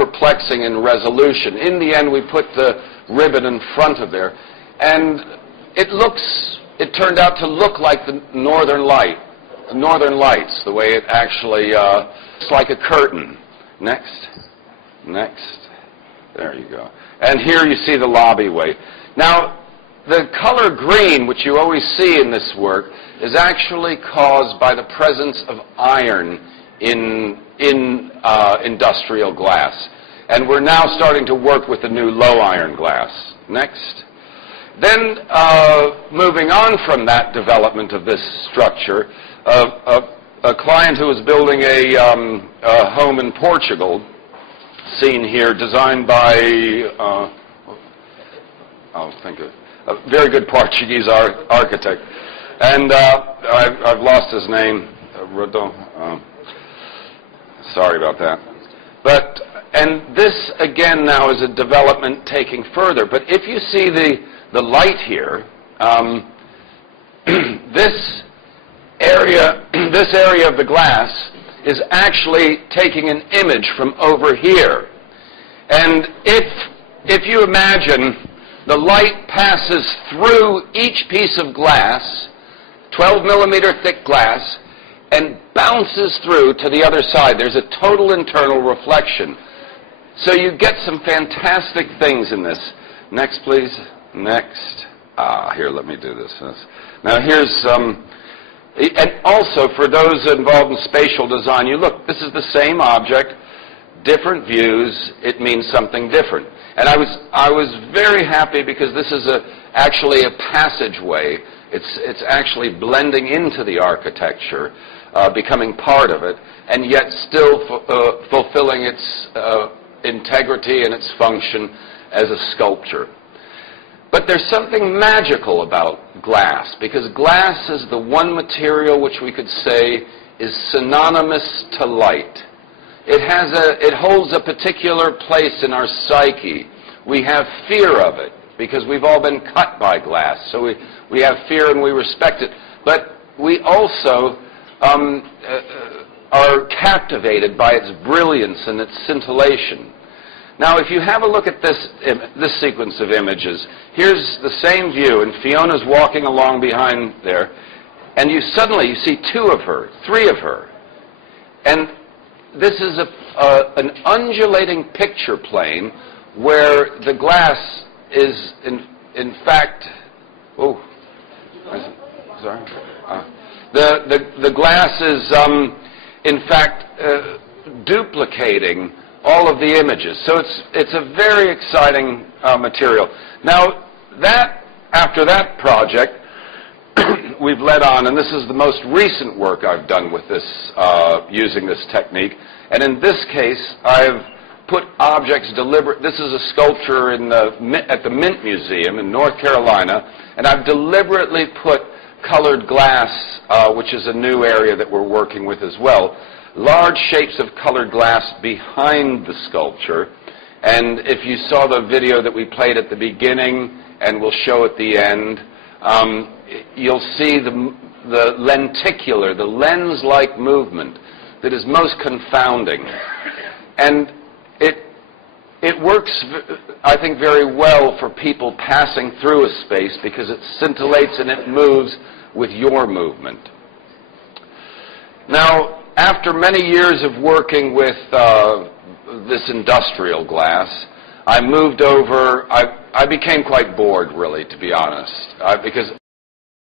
perplexing in resolution. In the end, we put the ribbon in front of there, and it turned out to look like the Northern Lights, the way it actually, it's like a curtain. Next. There you go. And here you see the lobbyway. Now, the color green, which you always see in this work, is actually caused by the presence of iron in industrial glass. And we're now starting to work with the new low iron glass. Next. Then, moving on from that development of this structure, a client who was building a home in Portugal, seen here, designed by, a very good Portuguese architect. And I've lost his name, Rodon. Sorry about that. And this, again, now is a development taking further. But if you see the light here, this area of the glass is actually taking an image from over here. And if you imagine the light passes through each piece of glass, 12 millimeter thick glass, and bounces through to the other side. There's a total internal reflection. So you get some fantastic things in this. Next, please. Next. Here, let me do this. Now, here's and also for those involved in spatial design, you look, this is the same object, different views, it means something different. And I was very happy because this is actually a passageway. It's actually blending into the architecture, becoming part of it, and yet still fulfilling its integrity and its function as a sculpture. But there's something magical about glass, because glass is the one material which we could say is synonymous to light. It holds a particular place in our psyche. We have fear of it, because we've all been cut by glass, so we have fear and we respect it. But we also are captivated by its brilliance and its scintillation. Now, if you have a look at this sequence of images, here's the same view, and Fiona's walking along behind there, and you see two of her, three of her. And this is an undulating picture plane where the glass is, in fact, the glass is, in fact, duplicating all of the images. So it's a very exciting material. Now, after that project, we've led on, and this is the most recent work I've done with this, using this technique. And in this case, I've put objects this is a sculpture at the Mint Museum in North Carolina, and I've deliberately put colored glass, which is a new area that we're working with as well, large shapes of colored glass behind the sculpture. And if you saw the video that we played at the beginning and we'll show at the end, you'll see the lenticular, the lens-like movement that is most confounding. And it works, I think, very well for people passing through a space because it scintillates and it moves with your movement. Now, after many years of working with this industrial glass, I moved over. I became quite bored, really, to be honest, because